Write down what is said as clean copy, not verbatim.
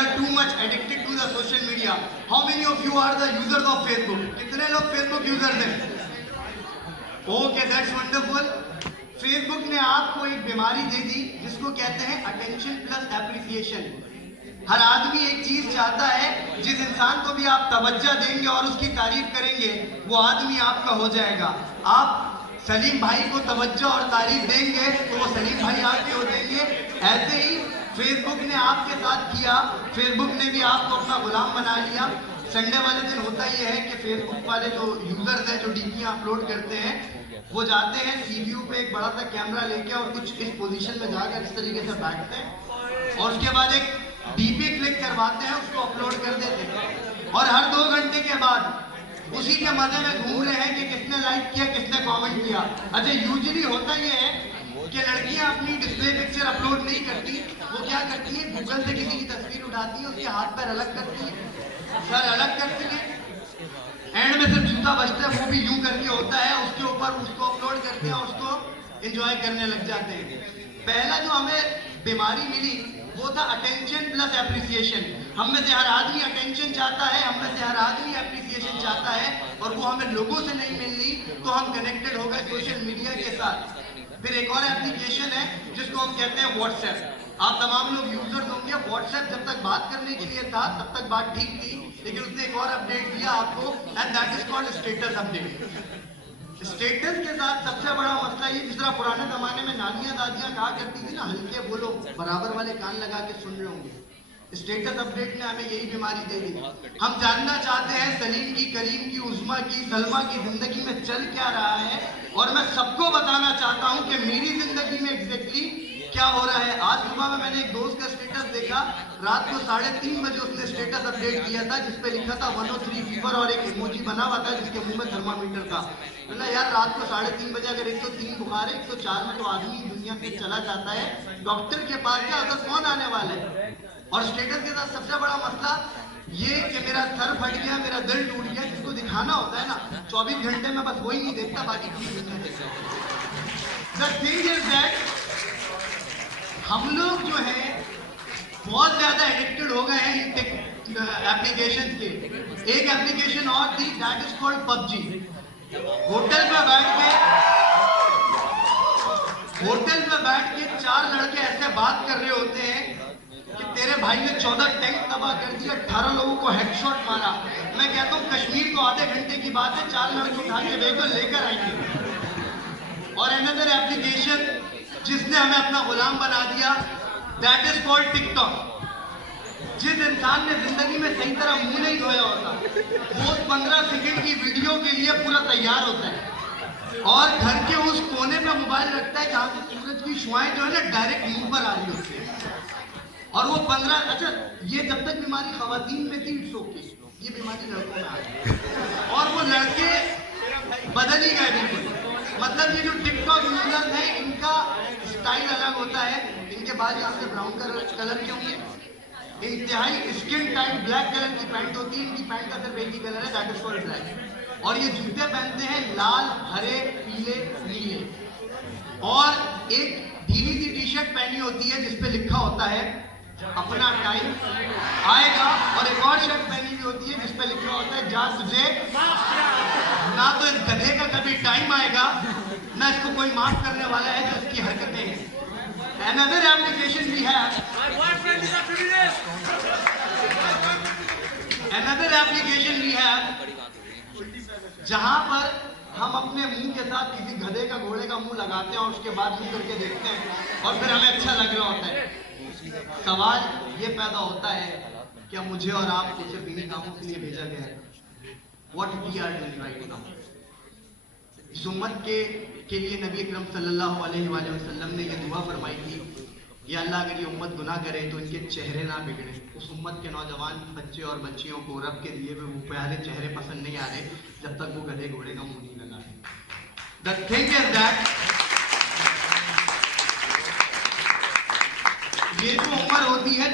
are too much addicted to the social media. How many of you are the users of Facebook? कितने लोग Facebook users हैं? Okay, that's wonderful. Facebook ने आपको एक बीमारी दे दी जिसको कहते हैं अटेंशन प्लस एप्रिसिएशन। हर आदमी एक चीज चाहता है, जिस इंसान को भी आप तवज्जो देंगे और उसकी तारीफ करेंगे वो आदमी आपका हो जाएगा। आप सलीम भाई को तवज्जो और तारीफ देंगे तो वो सलीम भाई आपके हो देंगे। ऐसे ही फेसबुक ने आपके साथ किया, फेसबुक ने भी आपको अपना गुलाम बना लिया। संडे वाले दिन होता ही है कि फेसबुक वाले जो यूजर्स हैं जो डीपीयां अपलोड करते हैं वो जाते हैं सीव्यू पे एक बड़ा सा कैमरा लेके और कुछ इस पोजीशन में जाकर इस तरीके से बैठते हैं और उसके बाद एक डीपी क्लिक करवाते हैं, उसको अपलोड कर देते हैं और हर 2 घंटे के बाद उसी के मजे में घूम रहे हैं कि किसने लाइक किया, किसने कमेंट किया। अच्छा, यूजुअली होता ये है कि लड़कियां अपनी डिस्प्ले पिक्चर अपलोड नहीं करती, वो क्या करती है गूगल से किसी की तस्वीर उठाती है, उसके हाथ पैर अलग करती है, सर अलग करती है, एंड में सिर्फ जूता बचता है, वो भी यूं करके होता है, उसके ऊपर उसको अपलोड करते हैं, उसको एंजॉय करने लग जाते हैं। पहला जो हमें बीमारी मिली वो था अटेंशन प्लस एप्रिसिएशन। हम में से हर आदमी अटेंशन चाहता है, हम में से हर आदमी एप्रिसिएशन चाहता है और वो हमें लोगों से नहीं मिल रही तो हम कनेक्टेड हो गए सोशल मीडिया के साथ। फिर एक और एप्लीकेशन है जिसको हम कहते हैं व्हाट्सएप। आप तमाम लोग यूजर्स होंगे, व्हाट्सएप जब तक बात करने के लिए था तब तक बात ठीक थी, लेकिन उसने एक और अपडेट दिया आपको and that is called status update. Status के साथ सबसे बड़ा मसला ये, जिस तरह पुराने जमाने में नानियां दादियां कहा करती थी ना, हल्के बोलो बराबर वाले कान लगा के सुन रहे होंगे, स्टेटस अपडेट ने हमें यही बीमारी दे दी। हम जानना चाहते हैं सलीम की, करीम की, उस्मा की, सलमा की जिंदगी में चल क्या रहा है और मैं सबको बताना चाहता हूं कि मेरी जिंदगी में एग्जैक्टली क्या हो रहा है। आज सुबह में मैंने एक दोस्त का स्टेटस देखा, रात को 3:30 बजे उसने स्टेटस अपडेट किया था जिसपे लिखा था 103 फीवर और एक इमोजी बना हुआ था जिसके मुंह में थर्मामीटर था। बोला यार रात को 3:30 बजे अगर 103 बुखार है, 104 में तो आदमी दुनिया से चला जाता है, डॉक्टर के पास क्या अगर कौन आने वाला है। और स्टेटस के साथ सबसे बड़ा मसला ये कि मेरा सर फट गया, मेरा दिल टूट गया, जिसको दिखाना होता है ना 24 घंटे में बस वही नहीं देखता, बाकी पूरी दुनिया देखता है। द थिंग इज दैट हम लोग जो है बहुत ज्यादा एडिक्टेड हो गए हैं इन एप्लीकेशन के। एक एप्लीकेशन और थी that is called PUBG. Hotel पे बैठ के 4 लड़के ऐसे बात कर रहे होते हैं कि तेरे भाई ने 14 टैंक तबाह कर दिया, 18 लोगों को हेडशॉट मारा। मैं कहता हूँ कश्मीर को आधे घंटे की बात है, 4 लड़के उठा के व्हीकल लेकर आएंगे। और अनदर एप्लीकेशन जिसने हमें अपना गुलाम बना दिया दैट इज कॉल्ड टिकटॉक। जिस इंसान ने जिंदगी में सही तरह मुंह नहीं धोया होता वो 15 सेकंड की वीडियो के लिए पूरा तैयार होता है और घर के उस कोने पे मोबाइल रखता है जहां से सूरज की शुआएं जो है ना डायरेक्ट मुंह पर आ रही होती है। और वो 15 अच्छा ये जब तक बीमारी खवातीन में थी इट्स ओके, ये बीमारी लड़कों में आ गई और वो लड़के बदल ही गए बिल्कुल। मतलब ये जो टिकटॉक यूजर्स हैं इनका स्टाइल अलग होता है, इनके बाल यहाँ से ब्राउन कलर के होंगे, इंतहाई स्किन टाइप ब्लैक कलर की पैंट होती है, इनकी पैंट का सिर्फ एक ही कलर है दैट इज कॉल्ड ब्लैक। और ये जूते पहनते हैं लाल, हरे, पीले, नीले और एक ढीली सी टी शर्ट पहनी होती है जिसपे लिखा होता है अपना टाइम आएगा और एक और शर्ट पहनी हुई होती है जिसपे लिखा होता है जा तुझे ना तो इस गधे का कभी टाइम आएगा ना इसको कोई माफ करने वाला है जो इसकी हरकतें हैं। Another application we have, जहां पर हम अपने मुंह के साथ किसी गधे का घोड़े का मुंह लगाते हैं और उसके बाद मुंह करके देखते हैं और फिर हमें अच्छा लग रहा होता है। सवाल ये पैदा होता है क्या मुझे और आपको सिर्फ इन्हीं कामों के लिए भेजा गया है? What we are doing right now? इस उम्मत के लिए नबी अकरम सल्लल्लाहु अलैहि वसल्लम ने ये दुआ फरमाई थी कि अल्लाह अगर ये उम्मत गुनाह करे तो इनके चेहरे ना बिगड़े। उस उम्मत के नौजवान बच्चे और बच्चियों को रब के दिए हुए वो प्यारे चेहरे पसंद नहीं आ रहे जब तक वो गधे घोड़े का मुंह नहीं लगा रहे। The thing is that ये जो उम्र होती है